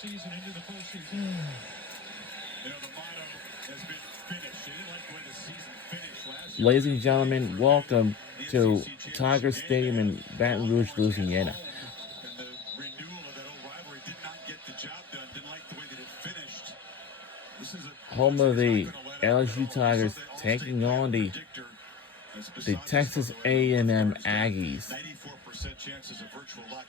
season into the postseason. The motto has been finished. They didn't like the way the season finished last year. Ladies and gentlemen, welcome to Tiger Stadium in Baton Rouge, Louisiana. And the renewal of that old rivalry did not get the job done. Didn't like the way that it finished. This is home of the LSU Tigers taking on the Texas A&M Aggies. 94% chances of virtual luck.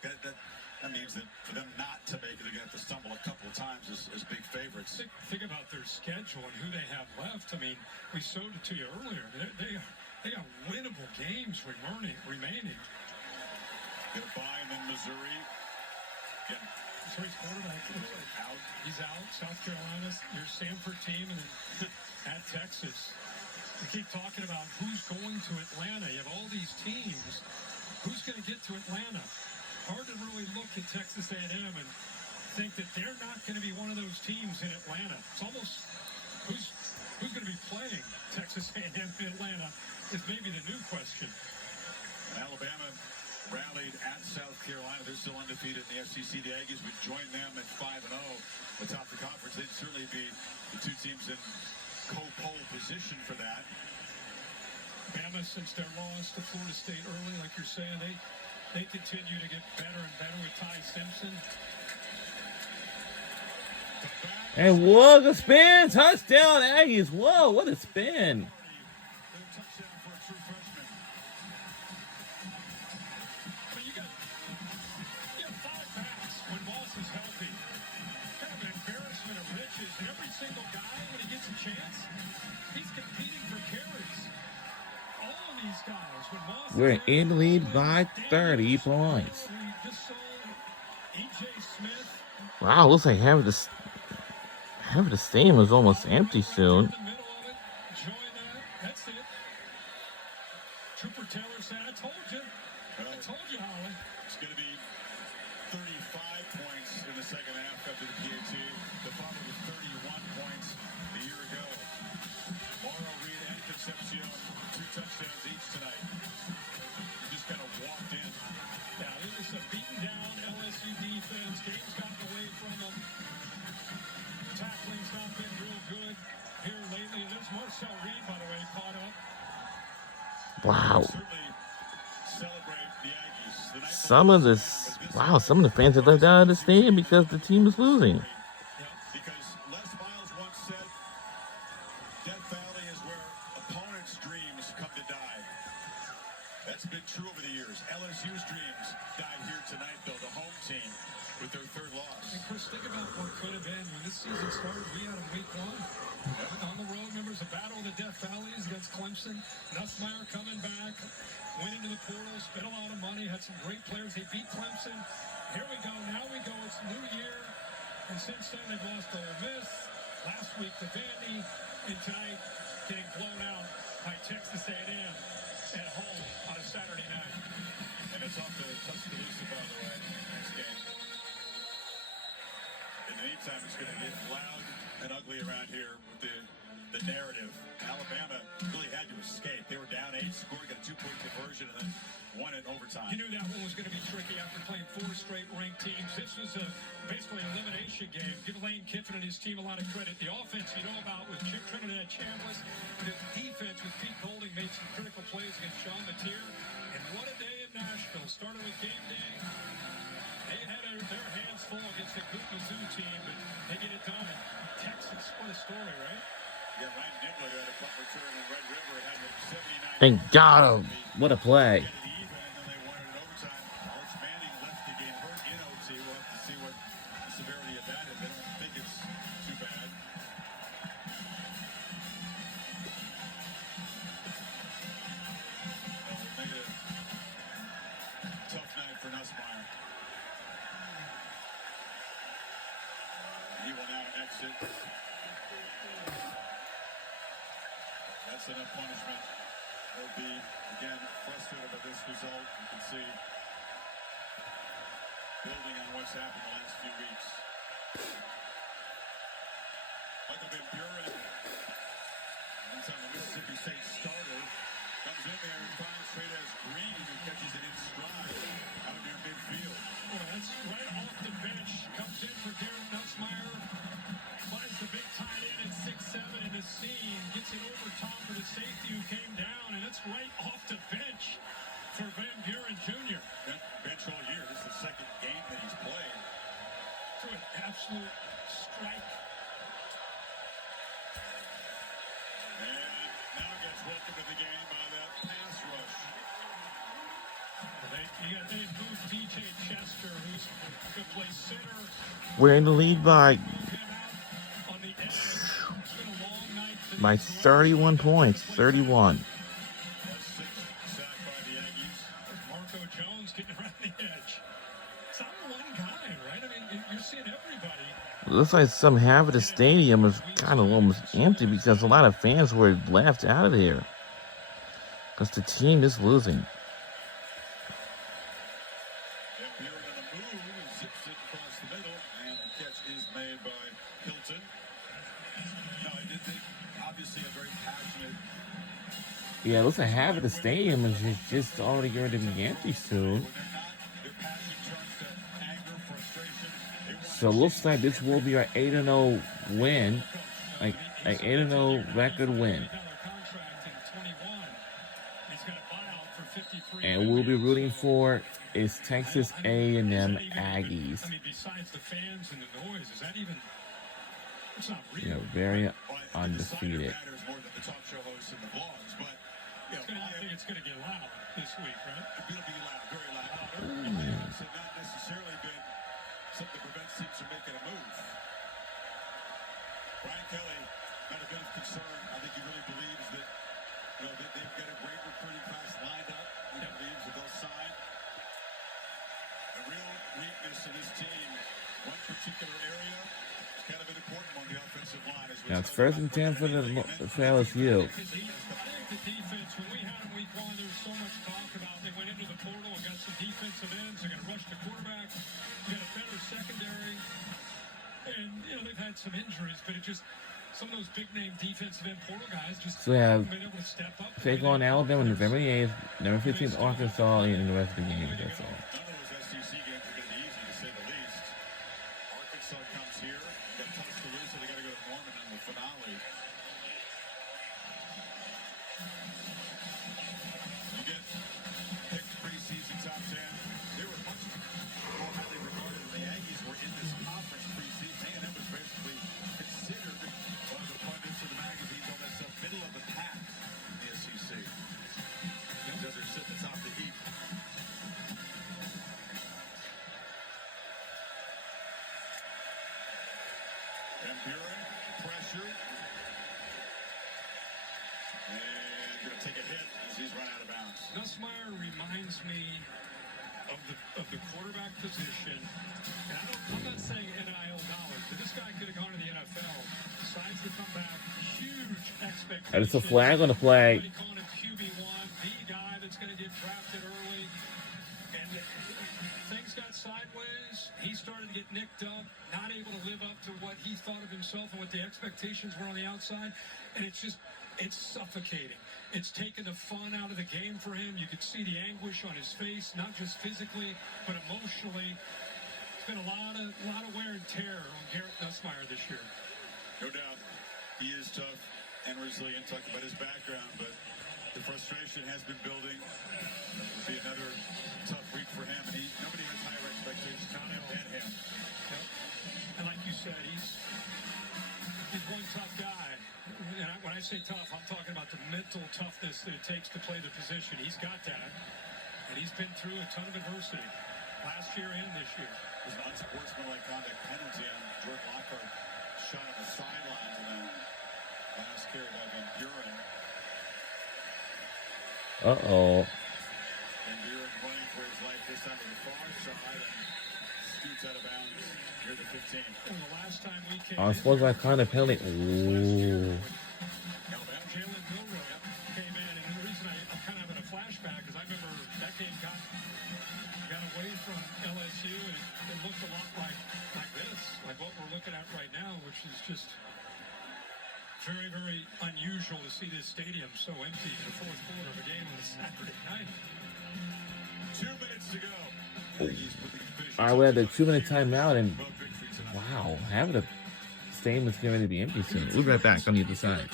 That means that for them not to make it, they're going to have to stumble a couple of times as big favorites. Think about their schedule and who they have left. I mean, we showed it to you earlier. They got winnable games remaining. Get a bye, and then Missouri. Again, Missouri's quarterback out. He's out. South Carolina, your Stanford team, and then at Texas. We keep talking about who's going to Atlanta. You have all these teams. Who's going to get to Atlanta? Hard to really look at Texas A&M and think that they're not going to be one of those teams in Atlanta. It's almost who's going to be playing Texas A&M in Atlanta is maybe the new question. And Alabama rallied at South Carolina. They're still undefeated in the SEC. The Aggies would join them at 5-0 atop the conference. They'd certainly be the two teams in co-pole position for that. Bama, since their loss to Florida State early, like you're saying, they continue to get better and better with Ty Simpson. And whoa, the spin! Touchdown, Aggies! Whoa, what a spin! Touchdown for a true freshman. I mean, you have 5 backs when Moss is healthy. Kind of an embarrassment of riches. And every single guy, when he gets a chance, he's competing for carries. All of these guys, when Moss We're in the lead by 30 points. Wow, looks like half of the stadium is almost empty soon. That's it. Trooper Taylor said, I told you, Holly. It's going to be 35 points in the second half after the PAT. The father with 31 points a year ago. Morrow, Reed, and Concepcion, 2 touchdowns each tonight. Just kind of walked in. Yeah, this is a beaten down LSU defense. Game's gotten away from them. Tackling's not been real good here lately. There's Marcel Reed, by the way, caught up. Wow. Certainly celebrate the Aggies. Some of the fans have left out of the stadium because the team is losing. Because Les Miles once said, Death Valley is where opponents' dreams come to die. That's been true over the years. LSU's dreams died here tonight, though, the home team with their 3rd loss. And Chris, think about what could have been when this season started. We had a week 1. On the road, members, a battle of the Death Valleys against Clemson. Nussmeier coming back, went into the portal, spent a lot of money, had some great players. They beat Clemson. Here we go. Now we go. It's New Year. And since then, they've lost to Ole Miss. Last week, to Vandy. And tonight, getting blown out by Texas A&M at home on a Saturday night. And it's off to Tuscaloosa, by the way, next game. In the meantime, it's going to get loud and ugly around here with the narrative. Alabama really had to escape. They were down 8, scored, got a 2-point conversion, and then won it in overtime. You knew that one was going to be tricky after playing 4 straight ranked teams. This was basically an elimination game. Give Lane Kiffin and his team a lot of credit. The offense you know about with Trinidad Chambliss. The defense with Pete Golding made some critical plays against Sean Mateer. And what a day in Nashville. Started with game day. They had their hands full against the good Mizzou team, but they get it done. Texas, what a story, right? Yeah, Ryan Nibbler had a punt return in Red River. It had 79. And got him. What a play. And then they won it in overtime. Alex Manning left the game hurt in OT. We'll have to see what the severity of that is. I don't think it's too bad. It made it a tough night for Nussmeier. He will now exit. That's enough punishment. He'll be, again, frustrated by this result. You can see building on what's happened the last few weeks. Michael Van Buren, one-time the Mississippi State starter, comes in there and finds Trey'Dez Green, who catches it in stride out near midfield. Well, that's right off the bench. Comes in for Darren Nussmeier. to an absolute strike. And now gets welcome to the game by that pass rush. They moved DJ Chester, who's could play center. We're in the lead by Move him out on the edge. It's been a long night for by these 31 points, 31. That's sixth sack by the Aggies. Marco Jones getting around the edge. It's not one guy, right? I mean, you're seeing everybody. It looks like some half of the stadium is kind of almost empty because a lot of fans were left out of here because the team is losing. And Buren on the move, zips it across the middle, and the catch is made by Hilton. No, obviously a very passionate. Yeah, it looks like half of the stadium is just already going to be empty soon. When they're not, their passion turns to anger, frustration. They want So it looks like this will be our 8-0 win, like an 8-0 record win. Contract in 21. He's got a buyout for 53. And we'll be rooting for is Texas A&M Aggies. I mean, besides the fans and the noise, is that even? It's not real. You know, very But the undefeated. decider matters more than the talk show hosts and the blogs. But you know, I think it's going to get loud this week, right? it'll be loud, very loud. Playoffs have not necessarily been something that prevents teams from making a move. Brian Kelly got a bit of concern. I think he really believes that they've got a great recruiting class lined up. He believes that they'll sign. The real weakness in this team, one particular area, is kind of an important one, the offensive line. Now it's first and 10 for LSU. I think the defense, when we had them week one, there was so much talk about they went into the portal and got some defensive ends. They're going to rush the quarterback. You got a better secondary. And, they've had some injuries, but it just, some of those big-name defensive end portal guys just So we have haven't been able to step up. take on Alabama November 8th, number 15th Arkansas in the rest of the games. That's all. None of those SEC games are going to be easy, to say the least. Arkansas comes here. Got Tuscaloosa. They got to go to Norman in the finale. You get picked preseason top 10. They were much more highly regarded than the Aggies were in this conference preseason. A&M was basically considered one of the pundits of the magazines on this middle of the pack in the SEC. Because they're sitting atop the heap. And Buren, pressure. And going to take a hit as he's run out of bounds. Nussmeier reminds me of the quarterback position. And I'm not saying NIL dollars, but this guy could have gone to the NFL. Decides to come back. Huge expectations. And it's a flag on the play. Everybody calling him QB1, the guy that's going to get drafted early. And things got sideways. He started to get nicked up, not able to live up to what he thought of himself and what the expectations were on the outside. And it's suffocating. It's taken the fun out of the game for him. You could see the anguish on his face, not just physically, but emotionally. It's been a lot of wear and tear on Garrett Nussmeier this year. No doubt. He is tough and resilient. Talked about his background, but the frustration has been building. It'll be another tough week for him. And nobody has higher expectations on him than him. Yep. And like you said, he's one tough guy. And when I say tough, I'm talking about the mental toughness that it takes to play the position. He's got that. And he's been through a ton of adversity last year and this year. There's an unsportsmanlike conduct penalty on Jordan Lockhart. Shot on the sidelines, and then last carry by Van Buren. Uh-oh. Van Buren running for his life this time to the far side and scoots out of bounds near the 15. And the last time we came Unsportsmanlike conduct penalty. Ooh. Jalen Milroe came in, and the reason I'm kind of having a flashback is I remember that game got away from LSU, and it looked a lot like this, like what we're looking at right now, which is just very, very unusual to see this stadium so empty in the fourth quarter of a game on a Saturday night. 2 minutes to go. All right, we had the 2-minute timeout, and wow, having the stadium is going to be empty soon. We'll be right back on the other side.